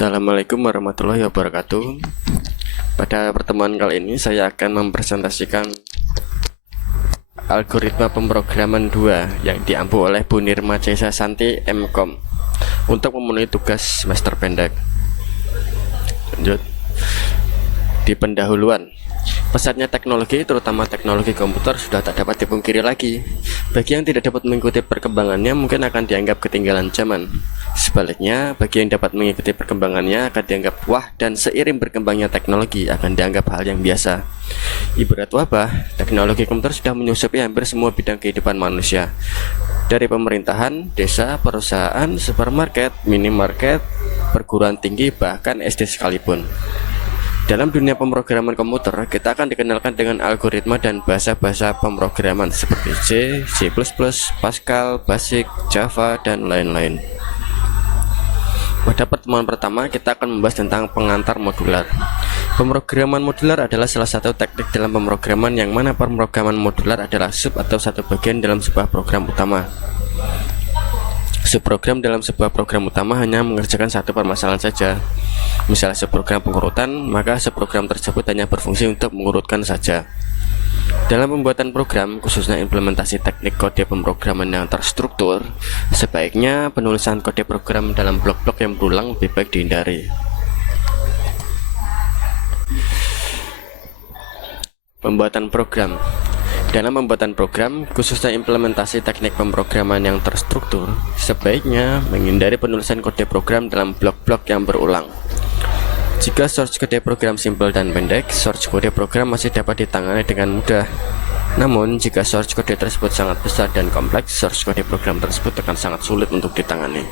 Assalamualaikum warahmatullahi wabarakatuh. Pada pertemuan kali ini saya akan mempresentasikan algoritma pemrograman 2 yang diampu oleh Bu Nirma C. Santi MKom untuk memenuhi tugas semester pendek. Lanjut. Di pendahuluan, pesatnya teknologi, terutama teknologi komputer, sudah tak dapat dipungkiri lagi. Bagi yang tidak dapat mengikuti perkembangannya, mungkin akan dianggap ketinggalan zaman. Sebaliknya, bagi yang dapat mengikuti perkembangannya akan dianggap wah, dan seiring berkembangnya teknologi akan dianggap hal yang biasa. Ibarat wabah, teknologi komputer sudah menyusupi hampir semua bidang kehidupan manusia. Dari pemerintahan, desa, perusahaan, supermarket, minimarket, perguruan tinggi, bahkan SD sekalipun. Dalam dunia pemrograman komputer, kita akan dikenalkan dengan algoritma dan bahasa-bahasa pemrograman seperti C, C++, Pascal, Basic, Java, dan lain-lain. Pada pertemuan pertama, kita akan membahas tentang pengantar modular. Pemrograman modular adalah salah satu teknik dalam pemrograman yang mana pemrograman modular adalah sub atau satu bagian dalam sebuah program utama. Subprogram dalam sebuah program utama hanya mengerjakan satu permasalahan saja. Misalnya subprogram pengurutan, maka subprogram tersebut hanya berfungsi untuk mengurutkan saja. Dalam pembuatan program, khususnya implementasi teknik kode pemrograman yang terstruktur, sebaiknya penulisan kode program dalam blok-blok yang berulang lebih baik dihindari. Pembuatan program. Dalam pembuatan program, khususnya implementasi teknik pemrograman yang terstruktur, sebaiknya menghindari penulisan kode program dalam blok-blok yang berulang. Jika source kode program simpel dan pendek, source kode program masih dapat ditangani dengan mudah. Namun, jika source kode tersebut sangat besar dan kompleks, source kode program tersebut akan sangat sulit untuk ditangani.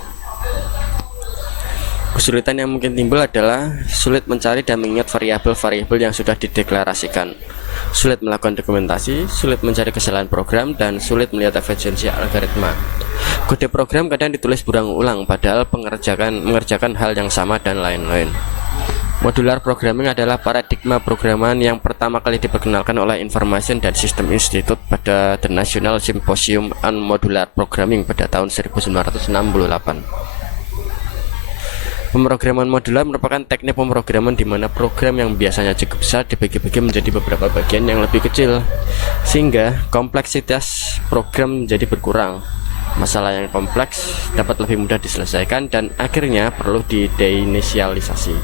Kesulitan yang mungkin timbul adalah sulit mencari dan mengingat variabel-variabel yang sudah dideklarasikan, sulit melakukan dokumentasi, sulit mencari kesalahan program, dan sulit melihat efisiensi algoritma. Kode program kadang ditulis berulang-ulang padahal mengerjakan hal yang sama dan lain-lain. Modular programming adalah paradigma programan yang pertama kali diperkenalkan oleh Information dan System Institute pada The National Symposium on Modular Programming pada tahun 1968. Pemrograman modular merupakan teknik pemrograman di mana program yang biasanya cukup besar dibagi-bagi menjadi beberapa bagian yang lebih kecil, sehingga kompleksitas program menjadi berkurang. Masalah yang kompleks dapat lebih mudah diselesaikan dan akhirnya perlu deinisialisasi.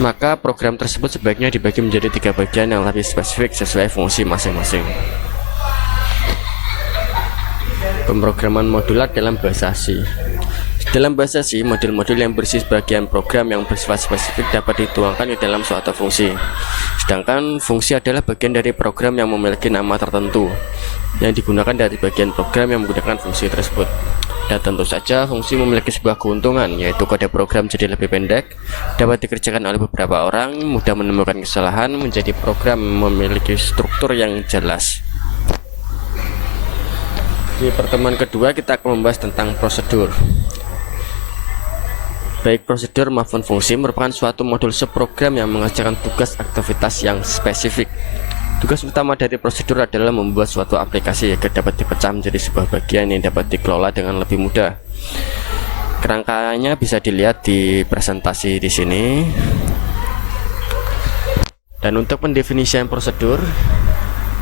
Maka program tersebut sebaiknya dibagi menjadi 3 bagian yang lebih spesifik sesuai fungsi masing-masing. Pemrograman modular dalam bahasa C. Dalam bahasa C, modul-modul yang berisi bagian program yang bersifat spesifik dapat dituangkan di dalam suatu fungsi. Sedangkan fungsi adalah bagian dari program yang memiliki nama tertentu yang digunakan dari bagian program yang menggunakan fungsi tersebut. Dan tentu saja fungsi memiliki sebuah keuntungan, yaitu kode program jadi lebih pendek, dapat dikerjakan oleh beberapa orang, mudah menemukan kesalahan, menjadi program memiliki struktur yang jelas. Di pertemuan kedua kita akan membahas tentang prosedur. Baik prosedur maupun fungsi merupakan suatu modul subprogram yang mengerjakan tugas aktivitas yang spesifik. Tugas utama dari prosedur adalah membuat suatu aplikasi agar dapat dipecah menjadi sebuah bagian yang dapat dikelola dengan lebih mudah. Kerangkanya bisa dilihat di presentasi di sini. Dan untuk pendefinisian prosedur,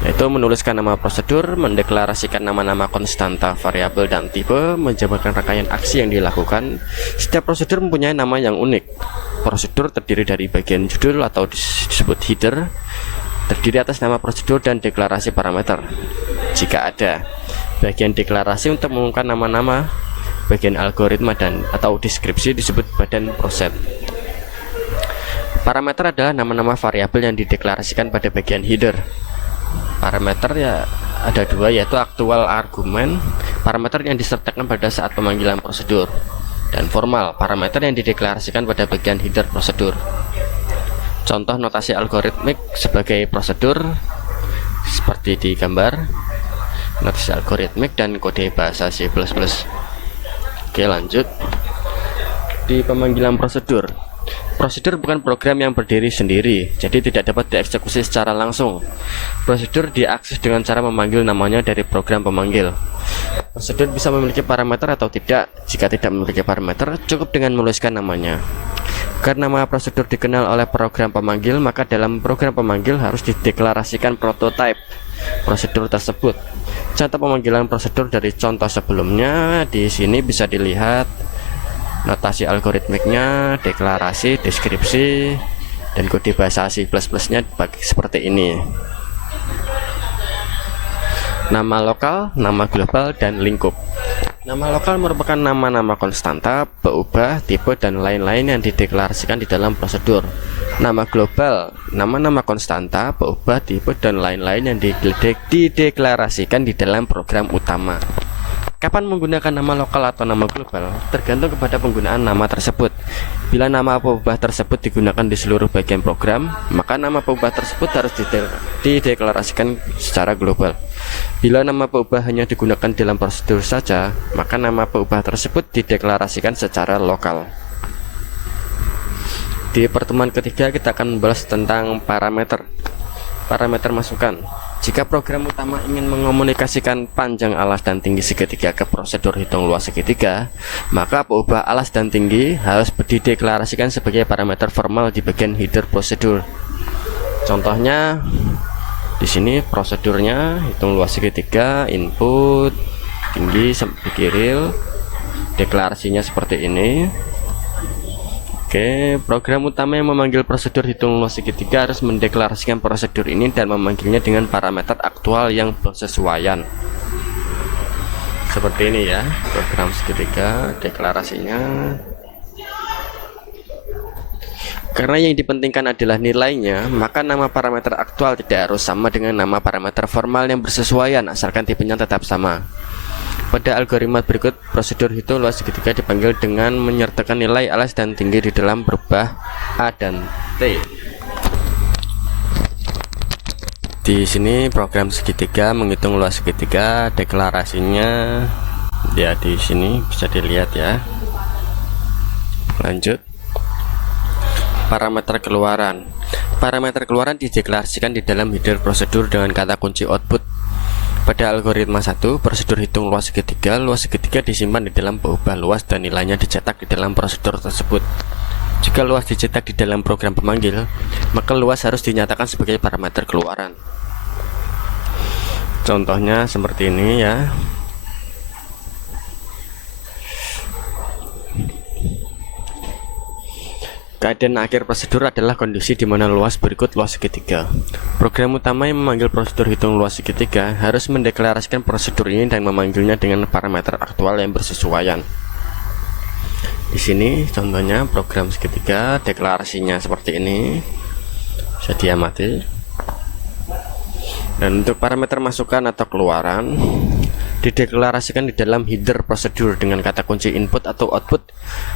yaitu menuliskan nama prosedur, mendeklarasikan nama-nama konstanta, variabel, dan tipe, menjabarkan rangkaian aksi yang dilakukan. Setiap prosedur mempunyai nama yang unik. Prosedur terdiri dari bagian judul atau disebut header, terdiri atas nama prosedur dan deklarasi parameter. Jika ada bagian deklarasi untuk mengumumkan nama-nama, bagian algoritma dan atau deskripsi disebut badan proses. Parameter adalah nama-nama variabel yang dideklarasikan pada bagian header. Parameter ya ada 2, yaitu aktual argumen, parameter yang disertakan pada saat pemanggilan prosedur, dan formal, parameter yang dideklarasikan pada bagian header prosedur. Contoh notasi algoritmik sebagai prosedur seperti di gambar, notasi algoritmik dan kode bahasa C++. Oke, lanjut. Di pemanggilan prosedur. Prosedur bukan program yang berdiri sendiri, jadi tidak dapat dieksekusi secara langsung. Prosedur diakses dengan cara memanggil namanya dari program pemanggil. Prosedur bisa memiliki parameter atau tidak. Jika tidak memiliki parameter, cukup dengan menuliskan namanya. Karena nama prosedur dikenal oleh program pemanggil, maka dalam program pemanggil harus dideklarasikan prototipe prosedur tersebut. Contoh pemanggilan prosedur dari contoh sebelumnya di sini bisa dilihat notasi algoritmiknya, deklarasi, deskripsi, dan kode bahasa C++ nya seperti ini. Nama lokal, nama global, dan lingkup. Nama lokal merupakan nama-nama konstanta, berubah, tipe, dan lain-lain yang dideklarasikan di dalam prosedur. Nama global, nama-nama konstanta, berubah, tipe, dan lain-lain yang dideklarasikan di dalam program utama. Kapan menggunakan nama lokal atau nama global tergantung kepada penggunaan nama tersebut. Bila nama peubah tersebut digunakan di seluruh bagian program, maka nama peubah tersebut harus dideklarasikan secara global. Bila nama peubah hanya digunakan dalam prosedur saja, maka nama peubah tersebut dideklarasikan secara lokal. Di pertemuan ketiga kita akan membahas tentang parameter masukan. Jika program utama ingin mengomunikasikan panjang alas dan tinggi segitiga ke prosedur hitung luas segitiga, maka peubah alas dan tinggi harus dideklarasikan sebagai parameter formal di bagian header prosedur. Contohnya di sini prosedurnya hitung luas segitiga, input, tinggi big real, deklarasinya seperti ini. Oke, program utama yang memanggil prosedur hitung luas segitiga harus mendeklarasikan prosedur ini dan memanggilnya dengan parameter aktual yang bersesuaian. Seperti ini ya, program segitiga, deklarasinya. Karena yang dipentingkan adalah nilainya, maka nama parameter aktual tidak harus sama dengan nama parameter formal yang bersesuaian, asalkan tipenya tetap sama. Pada algoritma berikut, prosedur hitung luas segitiga dipanggil dengan menyertakan nilai alas dan tinggi di dalam berubah A dan T. Di sini program segitiga menghitung luas segitiga, deklarasinya ya di sini bisa dilihat ya. Lanjut. Parameter keluaran. Parameter keluaran dideklarasikan di dalam header prosedur dengan kata kunci output. Pada algoritma 1, prosedur hitung luas segitiga disimpan di dalam berubah luas dan nilainya dicetak di dalam prosedur tersebut. Jika luas dicetak di dalam program pemanggil, maka luas harus dinyatakan sebagai parameter keluaran. Contohnya seperti ini ya. Keadaan akhir prosedur adalah kondisi di mana luas berikut luas segitiga. Program utama yang memanggil prosedur hitung luas segitiga harus mendeklarasikan prosedur ini dan memanggilnya dengan parameter aktual yang bersesuaian. Di sini contohnya program segitiga, deklarasinya seperti ini. Bisa diamati. Dan untuk parameter masukan atau keluaran dideklarasikan di dalam header prosedur dengan kata kunci input atau output.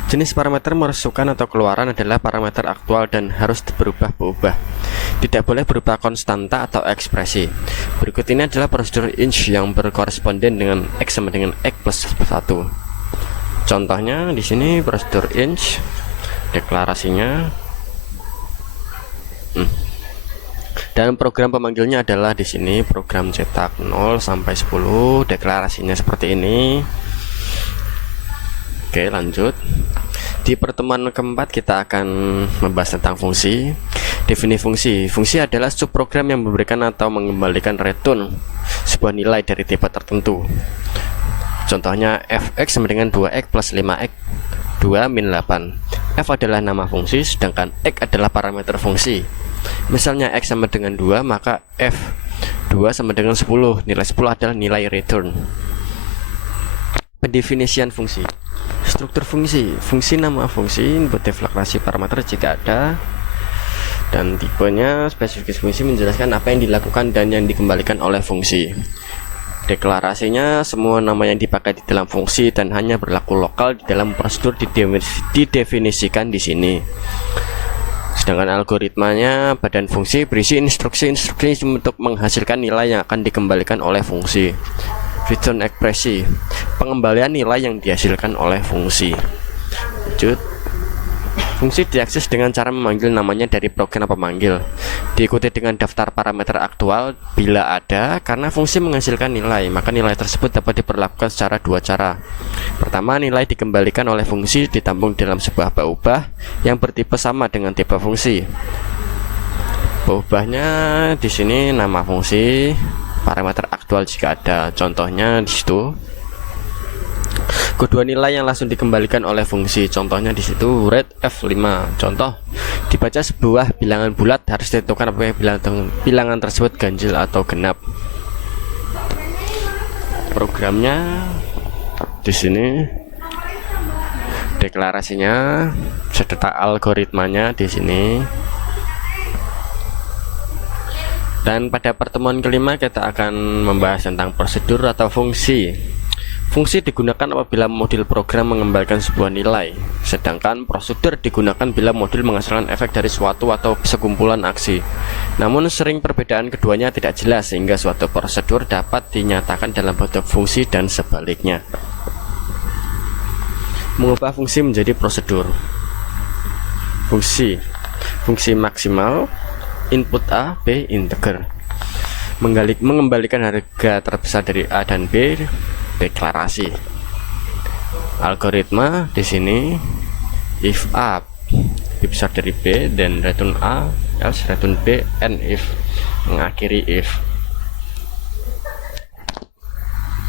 Jenis parameter masukan atau keluaran adalah parameter aktual dan harus berubah-ubah. Tidak boleh berupa konstanta atau ekspresi. Berikut ini adalah prosedur inch yang berkoresponden dengan x sama dengan x plus 1. Contohnya di sini prosedur inch, deklarasinya. Dan program pemanggilnya adalah di sini program cetak 0 sampai 10, deklarasinya seperti ini. Oke, lanjut. Di pertemuan keempat kita akan membahas tentang fungsi. Definisi fungsi. Fungsi adalah subprogram yang memberikan atau mengembalikan return sebuah nilai dari tipe tertentu. Contohnya fx sama dengan 2x plus 5x 2 min 8. F adalah nama fungsi, sedangkan x adalah parameter fungsi. Misalnya x sama dengan 2, maka f 2 sama dengan 10. Nilai 10 adalah nilai return. Pendefinisian fungsi. Struktur fungsi. Fungsi nama fungsi, berdeklarasi parameter jika ada, dan tipenya. Spesifikasi fungsi menjelaskan apa yang dilakukan dan yang dikembalikan oleh fungsi. Deklarasinya semua nama yang dipakai di dalam fungsi dan hanya berlaku lokal di dalam prosedur didefinisikan di sini. Sedangkan algoritmanya, badan fungsi berisi instruksi-instruksi untuk menghasilkan nilai yang akan dikembalikan oleh fungsi. Return ekspresi, pengembalian nilai yang dihasilkan oleh fungsi. Lanjut. Fungsi diakses dengan cara memanggil namanya dari program pemanggil, diikuti dengan daftar parameter aktual bila ada. Karena fungsi menghasilkan nilai, maka nilai tersebut dapat diperlakukan secara dua cara. Pertama, nilai dikembalikan oleh fungsi ditampung dalam sebuah berubah yang bertipe sama dengan tipe fungsi. Berubahnya di sini nama fungsi, parameter aktual jika ada, contohnya di situ. Kedua, nilai yang langsung dikembalikan oleh fungsi, contohnya di situ read F5. Contoh, dibaca sebuah bilangan bulat, harus ditentukan apakah bilangan tersebut ganjil atau genap. Programnya di sini, deklarasinya serta algoritmanya di sini. Dan pada pertemuan kelima kita akan membahas tentang prosedur atau fungsi. Fungsi digunakan apabila modul program mengembalikan sebuah nilai, sedangkan prosedur digunakan bila modul menghasilkan efek dari suatu atau sekumpulan aksi. Namun sering perbedaan keduanya tidak jelas, sehingga suatu prosedur dapat dinyatakan dalam bentuk fungsi dan sebaliknya. Mengubah fungsi menjadi prosedur. Fungsi maksimal input A, B, integer. Mengembalikan harga terbesar dari A dan B, deklarasi. Algoritma di sini, if A lebih besar dari B, then return A, else return B, and if, mengakhiri if.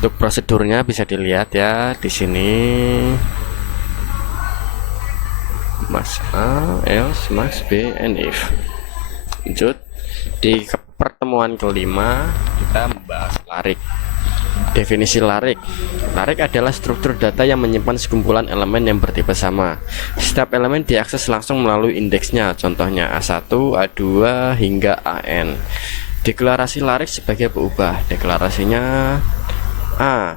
Untuk prosedurnya bisa dilihat ya di sini, max A, else max B, and if. Lanjut, di pertemuan kelima kita membahas larik. Definisi larik. Larik adalah struktur data yang menyimpan sekumpulan elemen yang bertipe sama. Setiap elemen diakses langsung melalui indeksnya, contohnya A1, A2 hingga AN. Deklarasi larik sebagai berubah. Deklarasinya A,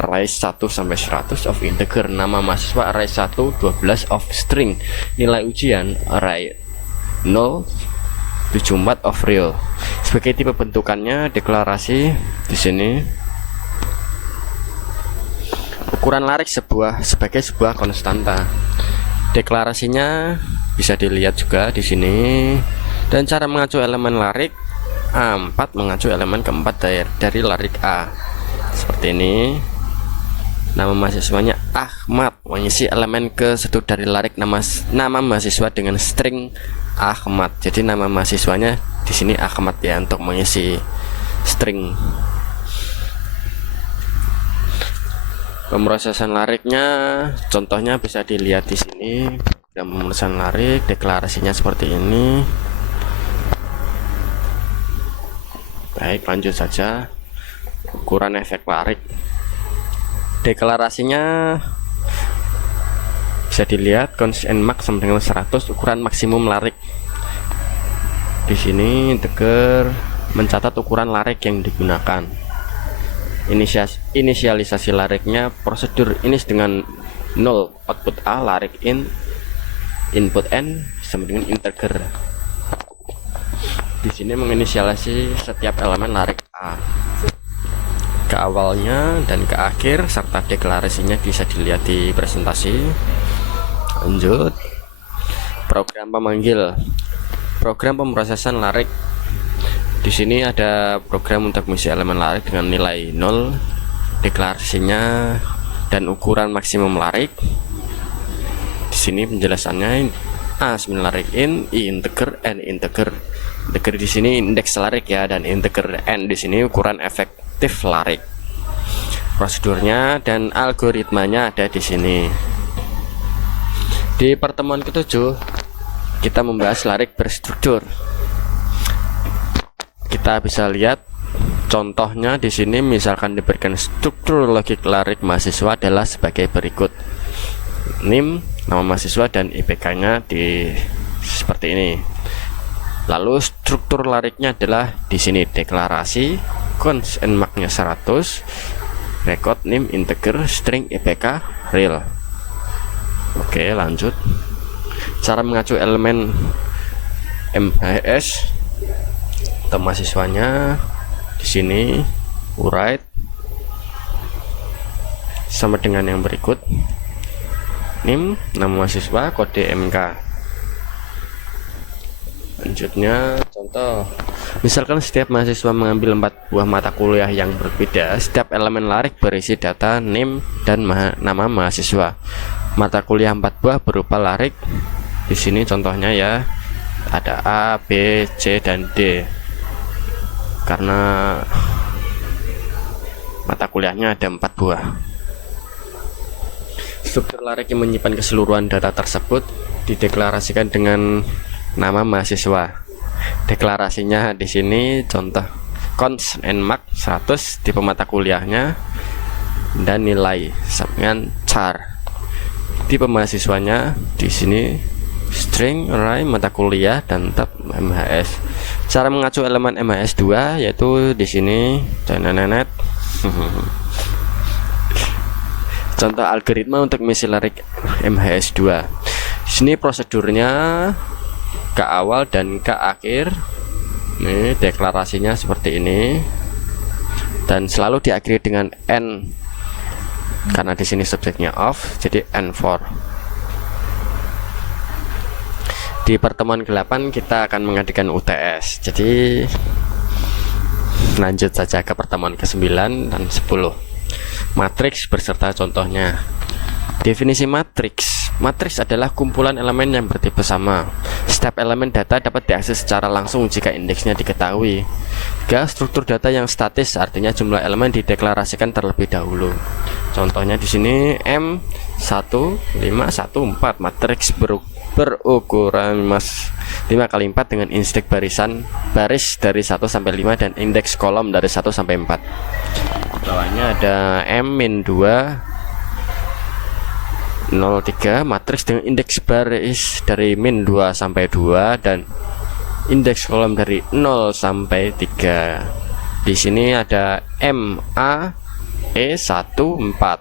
array 1 sampai 100 of integer. Nama mahasiswa array 1, 12 of string. Nilai ujian array 0, 74 of real. Sebagai tipe bentukannya, deklarasi di sini. Ukuran larik sebagai sebuah konstanta. Deklarasinya bisa dilihat juga di sini. Dan cara mengacu elemen larik, A4 mengacu elemen keempat dari larik A. Seperti ini. Nama mahasiswanya Ahmad, mengisi elemen ke-1 dari larik nama mahasiswa dengan string Ahmad. Jadi nama mahasiswanya di sini Ahmad ya, untuk mengisi string. Pemrosesan lariknya, contohnya bisa dilihat di sini. Dan pemrosesan larik, deklarasinya seperti ini. Baik, lanjut saja. Ukuran efek larik. Deklarasinya bisa dilihat cons and max sama dengan 100, ukuran maksimum larik. Di sini integer mencatat ukuran larik yang digunakan. Inisialisasi lariknya, prosedur inis dengan 0, output A, larik in, input n sama dengan integer. Di sini menginisialisasi setiap elemen larik A ke awalnya dan ke akhir, serta deklarasinya bisa dilihat di presentasi. Lanjut, program pemanggil. Program pemrosesan larik. Di sini ada program untuk mengisi elemen larik dengan nilai 0, deklarasinya dan ukuran maksimum larik. Di sini penjelasannya, A9 larik in, I integer, N integer. Integer di sini indeks larik ya, dan integer N di sini ukuran efektif larik. Prosedurnya dan algoritmanya ada di sini. Di pertemuan ke-7 kita membahas larik berstruktur. Kita bisa lihat contohnya di sini, misalkan diberikan struktur logik larik mahasiswa adalah sebagai berikut. NIM, nama mahasiswa, dan IPK-nya seperti ini. Lalu struktur lariknya adalah di sini, deklarasi, cons and max-nya 100, record, NIM, integer, string, IPK, real. Oke, lanjut. Cara mengacu elemen MHS atau mahasiswanya di sini, write sama dengan yang berikut. NIM, nama mahasiswa, kode MK. Lanjutnya contoh, misalkan setiap mahasiswa mengambil 4 buah mata kuliah yang berbeda. Setiap elemen larik berisi data NIM dan nama mahasiswa. Mata kuliah 4 buah berupa larik. Di sini contohnya ya, ada A, B, C, dan D. Karena mata kuliahnya ada 4 buah. Struktur larik yang menyimpan keseluruhan data tersebut dideklarasikan dengan nama mahasiswa. Deklarasinya di sini contoh const and mark 100 tipe mata kuliahnya dan nilai dengan char. Tipe mahasiswanya di sini string, array, mata kuliah, dan tab MHS. Cara mengacu elemen MHS 2 yaitu di sini nenet. Contoh algoritma untuk mengisi larik MHS 2. Di sini prosedurnya ke awal dan ke akhir. Ini deklarasinya seperti ini. Dan selalu diakhiri dengan n. Karena di sini subjeknya off, jadi n4. Di pertemuan ke-8 kita akan mengadakan UTS. Jadi lanjut saja ke pertemuan ke-9 dan 10. Matriks beserta contohnya. Definisi matriks. Matriks adalah kumpulan elemen yang bertipe sama. Setiap elemen data dapat diakses secara langsung jika indeksnya diketahui. 3. Struktur data yang statis, artinya jumlah elemen dideklarasikan terlebih dahulu. Contohnya di sini M1514 matriks berukuran 5 kali 4 dengan indeks baris dari 1 sampai 5 dan indeks kolom dari 1 sampai 4. Bawahnya ada M-2 03 matriks dengan indeks baris dari min 2 sampai 2 dan indeks kolom dari 0 sampai 3. Di sini ada MA E14.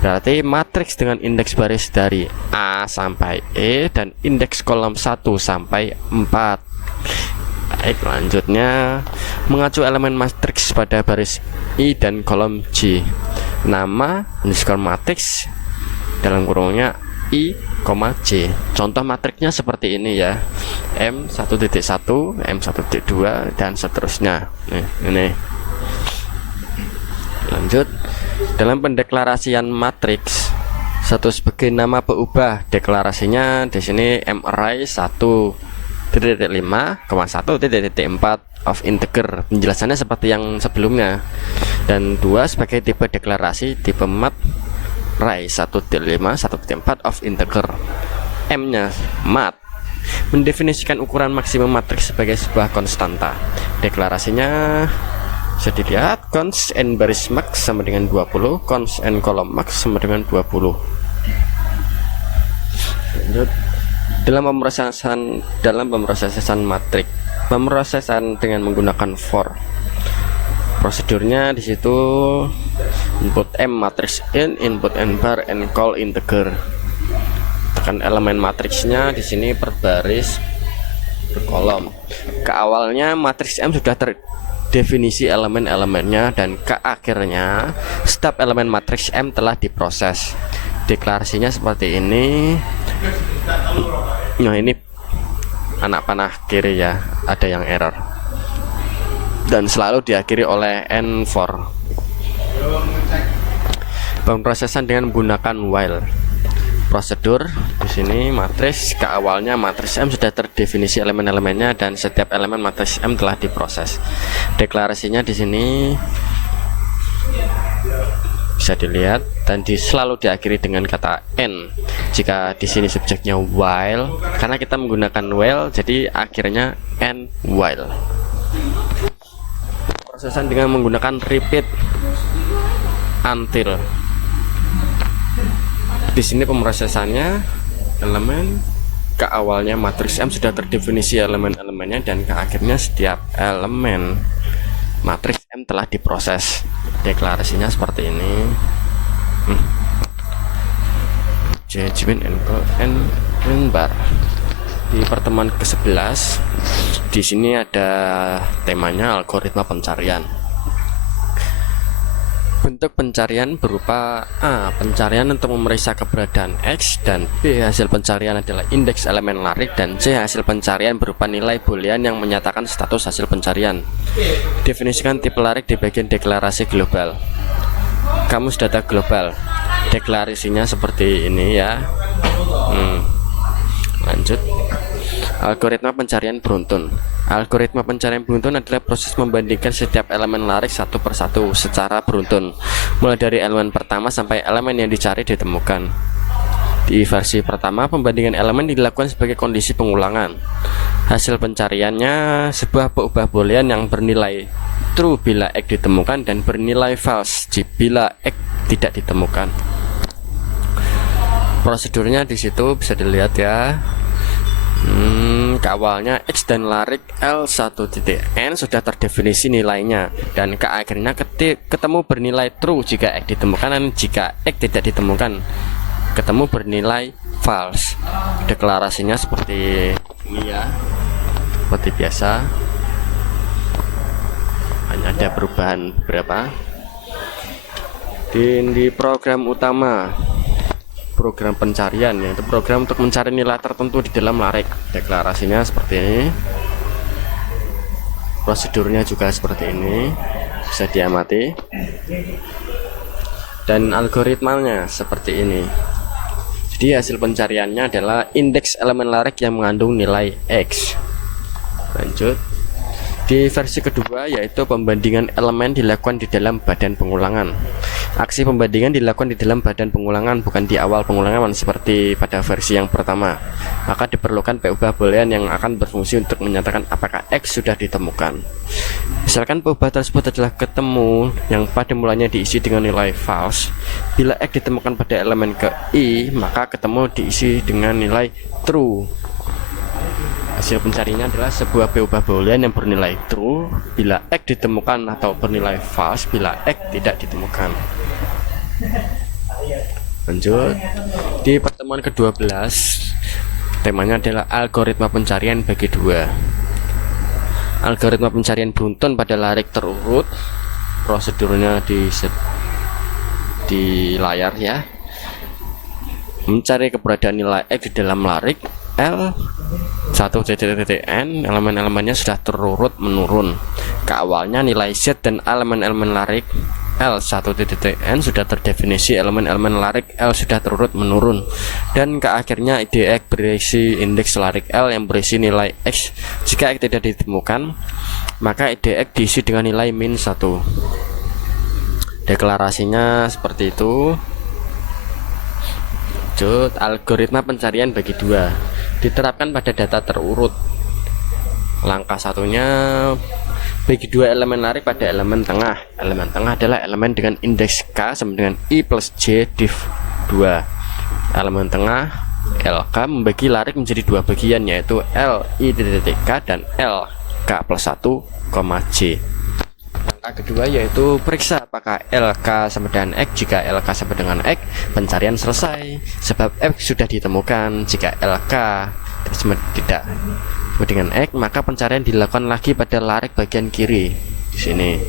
Berarti matriks dengan indeks baris dari A sampai E dan indeks kolom 1 sampai 4. Baik, lanjutnya mengacu elemen matriks pada baris I dan kolom J. Nama underscore matriks dalam kurungnya I, J. Contoh matriksnya seperti ini ya. M1.1, M1.2 dan seterusnya. Ini. Lanjut. Dalam pendeklarasian matriks satu sebagai nama berubah, deklarasinya di sini marray 1.5,1.4 of integer. Penjelasannya seperti yang sebelumnya. Dan 2 sebagai tipe deklarasi tipe mat array 1.5,1.4 of integer. M-nya mat mendefinisikan ukuran maksimum matriks sebagai sebuah konstanta. Deklarasinya bisa dilihat const n baris max sama dengan 20, const n kolom max sama dengan 20. Lanjut. Dalam pemrosesan matrik, pemrosesan dengan menggunakan for. Prosedurnya di situ input m matriks in, input n bar, n call integer. Tekan elemen matriksnya di sini per baris per kolom. Ke awalnya matriks m sudah terdefinisi elemen-elemennya dan ke akhirnya setiap elemen matriks m telah diproses. Deklarasinya seperti ini. Nah, ini anak panah kiri ya, ada yang error. Dan selalu diakhiri oleh N4. Pemrosesan dengan menggunakan while. Prosedur di sini matriks ke awalnya matriks M sudah terdefinisi elemen-elemennya dan setiap elemen matriks M telah diproses. Deklarasinya di sini bisa dilihat dan selalu diakhiri dengan kata n. Jika di sini subjeknya while, karena kita menggunakan while jadi akhirnya n while. Prosesan dengan menggunakan repeat until. Di sini pemrosesannya elemen ke awalnya matriks M sudah terdefinisi elemen-elemennya dan ke akhirnya setiap elemen matriks M telah diproses. Deklarasinya seperti ini. Judgment and bar. Di pertemuan ke-11 di sini ada temanya algoritma pencarian. Bentuk pencarian berupa A. Pencarian untuk memeriksa keberadaan X, dan B. Hasil pencarian adalah indeks elemen larik, dan C. Hasil pencarian berupa nilai boolean yang menyatakan status hasil pencarian. Definisikan tipe larik di bagian deklarasi global. Kamus data global. Deklarasinya seperti ini ya. Lanjut. Algoritma pencarian beruntun. Algoritma pencarian beruntun adalah proses membandingkan setiap elemen larik satu persatu secara beruntun, mulai dari elemen pertama sampai elemen yang dicari ditemukan. Di versi pertama, pembandingan elemen dilakukan sebagai kondisi pengulangan. Hasil pencariannya sebuah peubah boolean yang bernilai true bila X ditemukan dan bernilai false bila X tidak ditemukan. Prosedurnya di situ bisa dilihat ya. Awalnya X dan larik L1.n sudah terdefinisi nilainya, dan ke akhirnya ketemu bernilai true jika X ditemukan, dan jika X tidak ditemukan ketemu bernilai false. Deklarasinya seperti ini ya, seperti biasa, hanya ada perubahan beberapa. Di program utama, program pencarian, yaitu program untuk mencari nilai tertentu di dalam larik. Deklarasinya seperti ini, prosedurnya juga seperti ini, bisa diamati, dan algoritmanya seperti ini. Jadi hasil pencariannya adalah indeks elemen larik yang mengandung nilai X. Lanjut. Di versi kedua, yaitu pembandingan elemen dilakukan di dalam badan pengulangan. Aksi pembandingan dilakukan di dalam badan pengulangan, bukan di awal pengulangan seperti pada versi yang pertama. Maka diperlukan peubah boolean yang akan berfungsi untuk menyatakan apakah X sudah ditemukan. Misalkan peubah tersebut adalah ketemu yang pada mulanya diisi dengan nilai false. Bila X ditemukan pada elemen ke I, maka ketemu diisi dengan nilai true. Hasil pencariannya adalah sebuah peubah boolean yang bernilai true bila X ditemukan atau bernilai false bila X tidak ditemukan. Lanjut. Di pertemuan ke-12, temanya adalah algoritma pencarian bagi dua. Algoritma pencarian beruntun pada larik terurut. Prosedurnya di layar ya. Mencari keberadaan nilai X di dalam larik L1.n, elemen-elemennya sudah terurut menurun. Ke awalnya nilai Z dan elemen-elemen larik L1.n sudah terdefinisi elemen-elemen larik L sudah terurut menurun, dan ke akhirnya IDX berisi indeks larik L yang berisi nilai X. Jika X tidak ditemukan, maka IDX diisi dengan nilai -1. Deklarasinya seperti itu. Lanjut. Algoritma pencarian bagi dua diterapkan pada data terurut. Langkah satunya, bagi dua elemen larik pada elemen tengah. Elemen tengah adalah elemen dengan indeks K sama dengan I plus J div 2. Elemen tengah LK membagi larik menjadi dua bagian, yaitu LI.K dan LK plus 1, J. Langkah kedua yaitu periksa apakah LK sama dengan X. Jika LK sama dengan X, pencarian selesai sebab X sudah ditemukan. Jika LK tidak sama dengan X, maka pencarian dilakukan lagi pada larik bagian kiri. Di sini,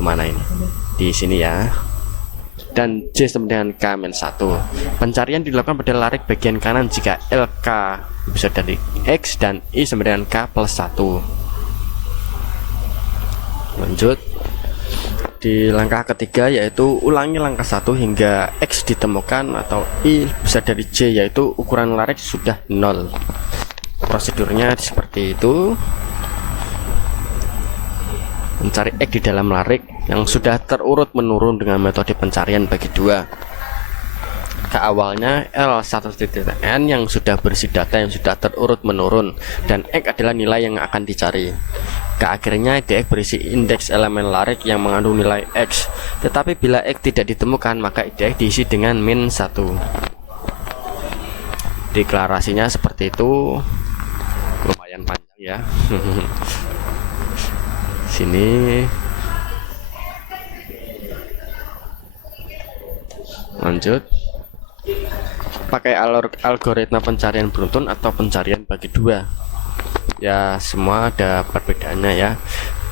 mana ini? Di sini ya. Dan J sama dengan K-1. Pencarian dilakukan pada larik bagian kanan jika LK bisa dari X dan I sama dengan K plus 1. Lanjut. Di langkah ketiga yaitu ulangi langkah 1 hingga X ditemukan atau I bisa dari J, yaitu ukuran larik sudah 0. Prosedurnya seperti itu. Mencari X di dalam larik yang sudah terurut menurun dengan metode pencarian bagi dua. Ke awalnya L1.n yang sudah berisi data yang sudah terurut menurun, dan X adalah nilai yang akan dicari. Ke akhirnya IDX berisi indeks elemen larik yang mengandung nilai X. Tetapi bila X tidak ditemukan, maka IDX diisi dengan -1. Deklarasinya seperti itu. Lumayan panjang ya. Sini. Lanjut. Pakai algoritma pencarian beruntun atau pencarian bagi dua. Ya, semua ada perbedaannya ya.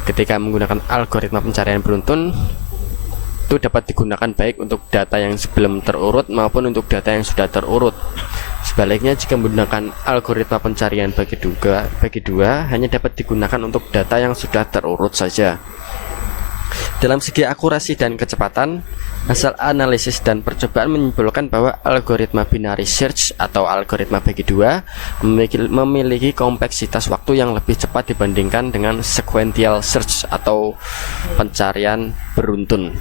Ketika menggunakan algoritma pencarian beruntun, itu dapat digunakan baik untuk data yang sebelum terurut maupun untuk data yang sudah terurut. Sebaliknya, jika menggunakan algoritma pencarian bagi dua hanya dapat digunakan untuk data yang sudah terurut saja. Dalam segi akurasi dan kecepatan, hasil analisis dan percobaan menyimpulkan bahwa algoritma binary search atau algoritma bagi dua memiliki kompleksitas waktu yang lebih cepat dibandingkan dengan sequential search atau pencarian beruntun.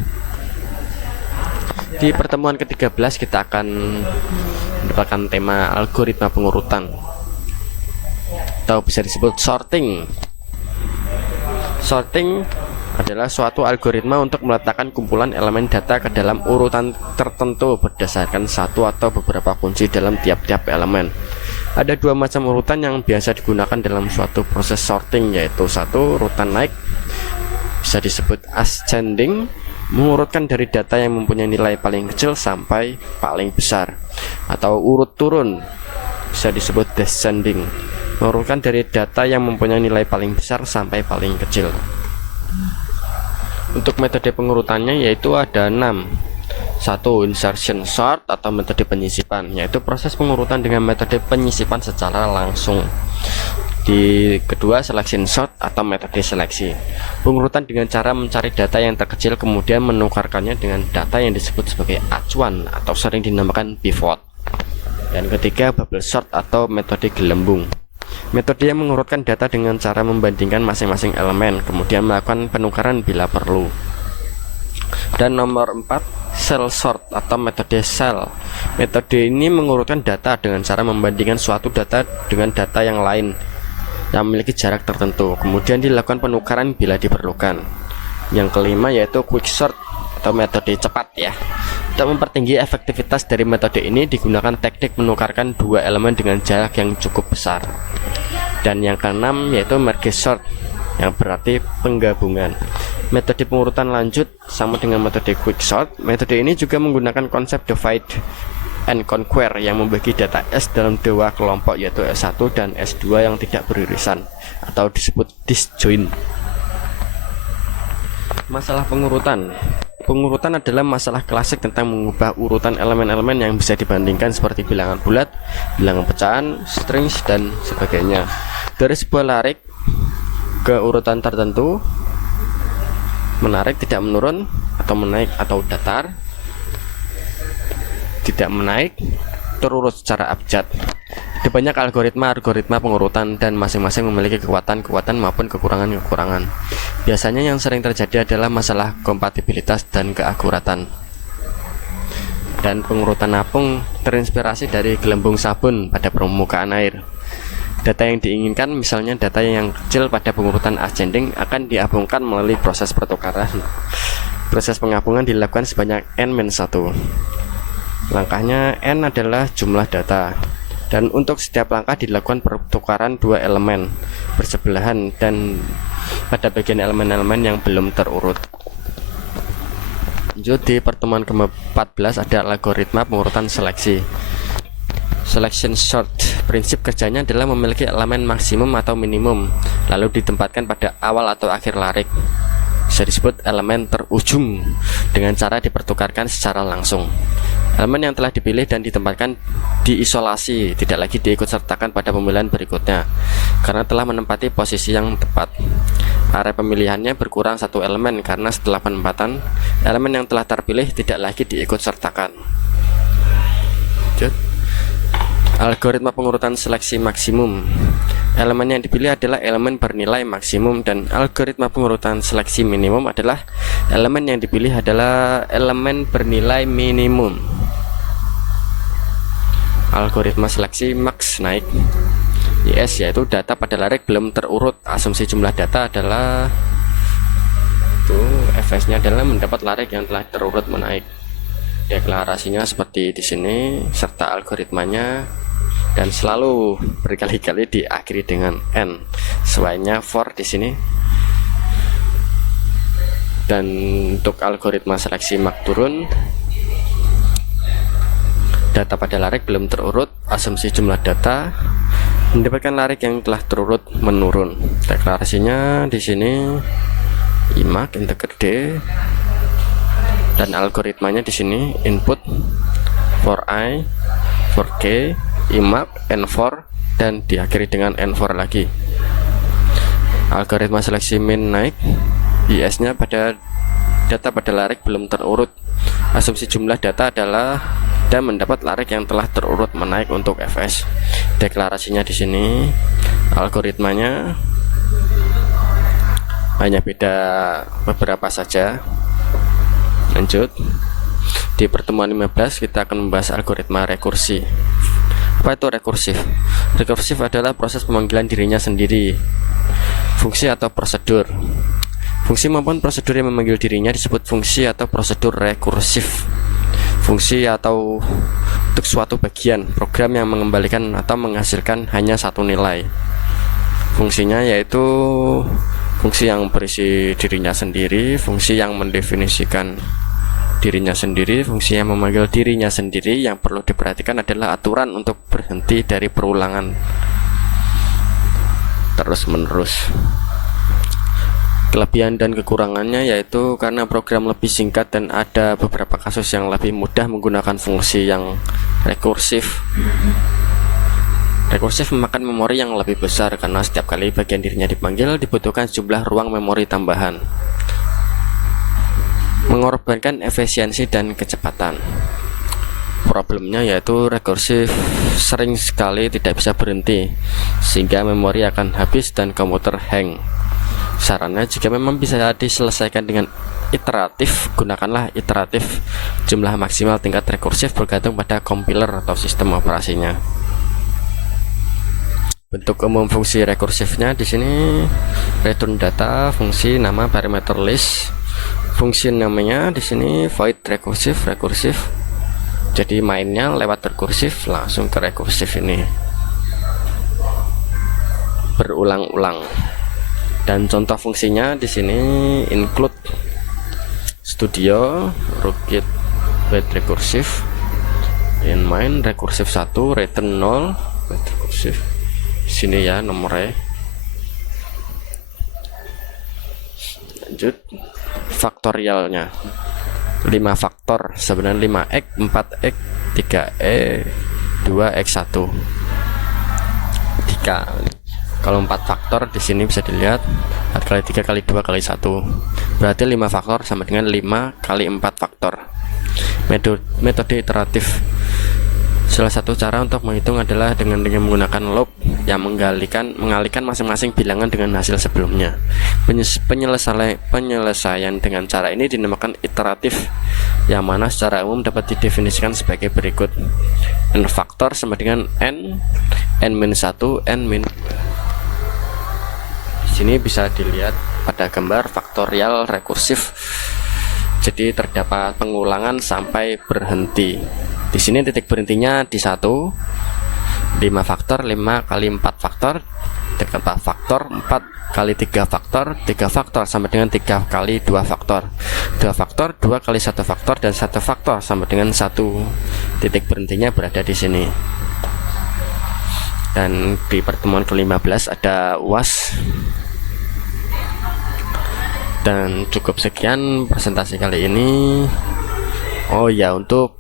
Di pertemuan ke-13 kita akan mendapatkan tema algoritma pengurutan atau bisa disebut sorting. Sorting adalah suatu algoritma untuk meletakkan kumpulan elemen data ke dalam urutan tertentu berdasarkan satu atau beberapa kunci dalam tiap-tiap elemen. Ada dua macam urutan yang biasa digunakan dalam suatu proses sorting, yaitu satu, urutan naik bisa disebut ascending, mengurutkan dari data yang mempunyai nilai paling kecil sampai paling besar, atau urut turun bisa disebut descending, mengurutkan dari data yang mempunyai nilai paling besar sampai paling kecil. Untuk metode pengurutannya yaitu ada 6. Satu, insertion sort atau metode penyisipan, yaitu proses pengurutan dengan metode penyisipan secara langsung. Di kedua, selection sort atau metode seleksi, pengurutan dengan cara mencari data yang terkecil kemudian menukarkannya dengan data yang disebut sebagai acuan atau sering dinamakan pivot. Dan ketiga, bubble sort atau metode gelembung, metode yang mengurutkan data dengan cara membandingkan masing-masing elemen kemudian melakukan penukaran bila perlu. Dan nomor 4, cell sort atau metode cell, metode ini mengurutkan data dengan cara membandingkan suatu data dengan data yang lain yang memiliki jarak tertentu, kemudian dilakukan penukaran bila diperlukan. Yang kelima yaitu quick sort atau metode cepat ya. Untuk mempertinggi efektivitas dari metode ini digunakan teknik menukarkan dua elemen dengan jarak yang cukup besar. Dan yang keenam yaitu merge sort, yang berarti penggabungan. Metode pengurutan lanjut sama dengan metode quick sort. Metode ini juga menggunakan konsep divide and conquer yang membagi data S dalam dua kelompok, yaitu S1 dan S2 yang tidak beririsan atau disebut disjoint. Masalah pengurutan. Pengurutan adalah masalah klasik tentang mengubah urutan elemen-elemen yang bisa dibandingkan seperti bilangan bulat, bilangan pecahan, strings, dan sebagainya. Dari sebuah larik ke urutan tertentu, menarik tidak menurun atau menaik atau datar, tidak menaik, terurut secara abjad. Ada banyak algoritma pengurutan dan masing-masing memiliki kekuatan maupun kekurangan. Biasanya yang sering terjadi adalah masalah kompatibilitas dan keakuratan. Dan pengurutan apung terinspirasi dari gelembung sabun pada permukaan air. Data yang diinginkan, misalnya data yang kecil pada pengurutan ascending, akan diapungkan melalui proses pertukaran. Proses penggabungan dilakukan sebanyak n-1. Langkahnya n adalah jumlah data, dan untuk setiap langkah dilakukan pertukaran dua elemen bersebelahan dan pada bagian elemen-elemen yang belum terurut. Lanjut, di pertemuan ke-14 ada algoritma pengurutan seleksi. Selection sort, prinsip kerjanya adalah memiliki elemen maksimum atau minimum lalu ditempatkan pada awal atau akhir larik, bisa disebut elemen terujung, dengan cara dipertukarkan secara langsung. Elemen yang telah dipilih dan ditempatkan diisolasi, tidak lagi diikutsertakan pada pemilihan berikutnya karena telah menempati posisi yang tepat. Area pemilihannya berkurang satu elemen karena setelah penempatan, elemen yang telah terpilih tidak lagi diikutsertakan. Algoritma pengurutan seleksi maksimum, elemen yang dipilih adalah elemen bernilai maksimum, dan algoritma pengurutan seleksi minimum adalah elemen yang dipilih adalah elemen bernilai minimum. Algoritma seleksi max naik, YS yaitu data pada larik belum terurut. Asumsi jumlah data adalah FS nya adalah mendapat larik yang telah terurut menaik. Deklarasinya seperti di sini serta algoritmanya, dan selalu berkali-kali diakhiri dengan n. Sesuainya for di sini. Dan untuk algoritma seleksi mak turun, data pada larik belum terurut, asumsi jumlah data, mendapatkan larik yang telah terurut menurun. Deklarasinya di sini imak integer d Dan algoritmanya di sini input for i, for k, imap, n4, dan diakhiri dengan n4 lagi. Algoritma seleksi min naik, is-nya pada data pada larik belum terurut. Asumsi jumlah data adalah dan mendapat larik yang telah terurut menaik untuk fs. Deklarasinya di sini, algoritmanya hanya beda beberapa saja. Lanjut, di pertemuan 15 kita akan membahas algoritma rekursi. Apa itu rekursif? Rekursif adalah proses pemanggilan dirinya sendiri, fungsi atau prosedur. Fungsi maupun prosedur yang memanggil dirinya disebut fungsi atau prosedur rekursif. Fungsi atau untuk suatu bagian program yang mengembalikan atau menghasilkan hanya satu nilai. Fungsinya yaitu fungsi yang berisi dirinya sendiri, fungsi yang mendefinisikan dirinya sendiri, fungsi yang memanggil dirinya sendiri. Yang perlu diperhatikan adalah aturan untuk berhenti dari perulangan terus menerus. Kelebihan dan kekurangannya yaitu karena program lebih singkat dan ada beberapa kasus yang lebih mudah menggunakan fungsi yang rekursif. Rekursif memakan memori yang lebih besar karena setiap kali bagian dirinya dipanggil dibutuhkan sejumlah ruang memori tambahan, mengorbankan efisiensi dan kecepatan. Problemnya yaitu rekursif sering sekali tidak bisa berhenti sehingga memori akan habis dan komputer hang. Sarannya, jika memang bisa diselesaikan dengan iteratif, gunakanlah iteratif. Jumlah maksimal tingkat rekursif bergantung pada compiler atau sistem operasinya. Bentuk umum fungsi rekursifnya di sini return data, fungsi nama, parameter list. Fungsi namanya di sini void rekursif. Jadi mainnya lewat rekursif langsung ke rekursif ini. Berulang-ulang. Dan contoh fungsinya di sini include studio, rookit, wait rekursif, in main rekursif 1, return 0, wait rekursif. Sini ya nomornya. Lanjut, faktorialnya 5 faktor, sebenarnya 5x, 4x, 3e, 2x1. 3. Kalau 4 faktor di sini bisa dilihat 4 kali 3 kali 2 kali 1. Berarti 5 faktor sama dengan 5 kali 4 faktor. Metode iteratif. Salah satu cara untuk menghitung adalah dengan menggunakan loop yang mengalihkan masing-masing bilangan dengan hasil sebelumnya. Penyelesaian dengan cara ini dinamakan iteratif, yang mana secara umum dapat didefinisikan sebagai berikut. N faktor sama dengan n-1, n-2. Sini bisa dilihat pada gambar faktorial rekursif. Jadi terdapat pengulangan sampai berhenti. Di sini titik berhentinya di 1. 5 faktor, 5 kali 4 faktor, 4 faktor, 4 kali 3 faktor, 3 faktor sama dengan 3 kali 2 faktor, 2 faktor, 2 kali 1 faktor, dan 1 faktor sama dengan 1. Titik berhentinya berada di sini. Dan di pertemuan ke-15 ada UAS. Dan cukup sekian presentasi kali ini. Oh ya, untuk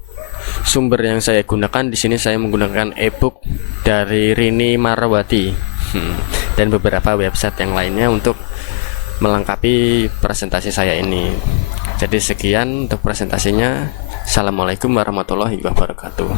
sumber yang saya gunakan di sini saya menggunakan ebook dari Rini Marwati dan beberapa website yang lainnya untuk melengkapi presentasi saya ini. Jadi sekian untuk presentasinya. Assalamualaikum warahmatullahi wabarakatuh.